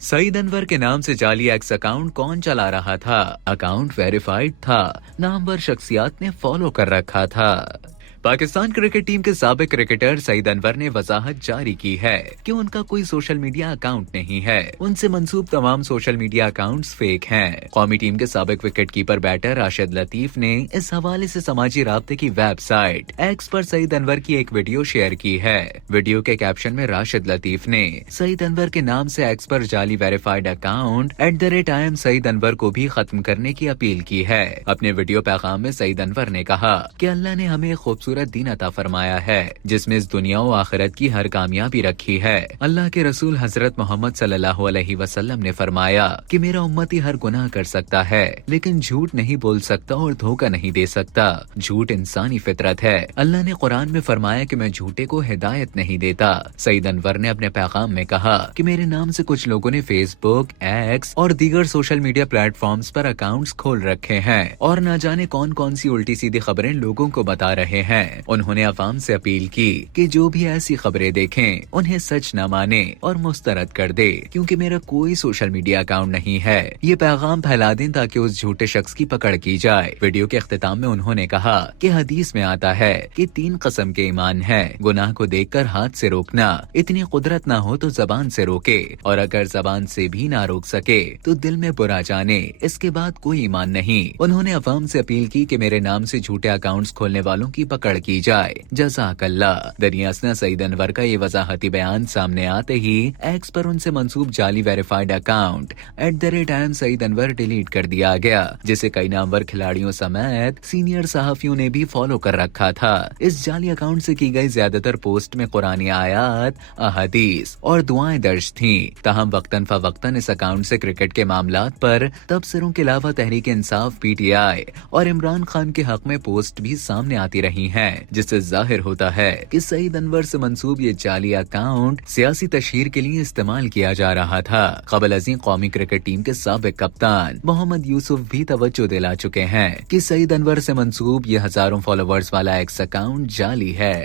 सईद अनवर के नाम से जाली एक्स अकाउंट कौन चला रहा था? अकाउंट वेरीफाइड था, नामवर शख्सियात ने फॉलो कर रखा था। पाकिस्तान क्रिकेट टीम के साबिक क्रिकेटर सईद अनवर ने वजाहत जारी की है कि उनका कोई सोशल मीडिया अकाउंट नहीं है। उनसे मंसूब तमाम सोशल मीडिया अकाउंट्स फेक हैं। कौमी टीम के साबिक wicket keeper batter Rashid Latif ने इस हवाले से समाजी राब्ते की वेबसाइट एक्स पर सईद अनवर की एक वीडियो शेयर की है। वीडियो के कैप्शन में राशिद लतीफ ने सईद अनवर के नाम से एक्स पर जाली verified account @IM Saeed Anwar को भी खत्म करने की अपील की है। अपने वीडियो पैगाम में सईद अनवर ने कहा कि अल्लाह ने हमें खूबसूरत दीन अता फरमाया है जिसमें इस दुनिया और आखिरत की हर कामयाबी रखी है। अल्लाह के रसूल हजरत मोहम्मद सल्लल्लाहु अलैहि वसल्लम ने फरमाया कि मेरा उम्मती हर गुनाह कर सकता है लेकिन झूठ नहीं बोल सकता और धोखा नहीं दे सकता। झूठ इंसानी फितरत है। अल्लाह ने कुरान में फरमाया कि मैं झूठे को हिदायत नहीं देता। सईद अनवर ने अपने पैगाम में कहा कि मेरे नाम से कुछ लोगों ने फेसबुक, एक्स और दीगर सोशल मीडिया प्लेटफॉर्म्स पर अकाउंट्स खोल रखे हैं और न जाने कौन कौन सी उल्टी सीधी खबरें लोगों को बता रहे हैं। उन्होंने अवाम से अपील की कि जो भी ऐसी खबरें देखें उन्हें सच न माने और मुस्तरद कर दे, क्योंकि मेरा कोई सोशल मीडिया अकाउंट नहीं है। ये पैगाम फैला दें ताकि उस झूठे शख्स की पकड़ की जाए। वीडियो के अख्तिताम में उन्होंने कहा कि हदीस में आता है कि 3 कस्म के ईमान है। गुनाह को देखकर हाथ से रोकना, इतनी कुदरत न हो तो जबान से रोके, और अगर जबान से भी ना रोक सके तो दिल में बुरा जाने, इसके बाद कोई ईमान नहीं। उन्होंने अवाम से अपील की कि मेरे नाम से झूठे अकाउंट्स खोलने वालों की पकड़ की जाए। जज़ाकल्लाह। दरियासना सईद अनवर का ये वजाहती बयान सामने आते ही एक्स पर उनसे मंसूब जाली verified account @IM Saeed Anwar delete कर दिया गया, जिसे कई नामवर खिलाड़ियों समेत सीनियर सहाफियों ने भी फॉलो कर रखा था। इस जाली अकाउंट से की गई ज्यादातर पोस्ट में कुरानी आयात, अहादीस और दुआएं दर्ज थीं। ताहम वक्तन फवक्तन इस अकाउंट से क्रिकेट के मामलात पर तबसरों के अलावा तहरीक इंसाफ, PTI और इमरान खान के हक में पोस्ट भी सामने आती रही हैं, जिससे जाहिर होता है कि सईद अनवर से मंसूब ये जाली अकाउंट सियासी तशहीर के लिए इस्तेमाल किया जा रहा था। कबल अज़ीं कौमी क्रिकेट टीम के साबिक कप्तान मोहम्मद यूसुफ भी तवज्जो दिला चुके हैं कि सईद अनवर से मंसूब ये हजारों फॉलोवर्स वाला एक्स अकाउंट जाली है।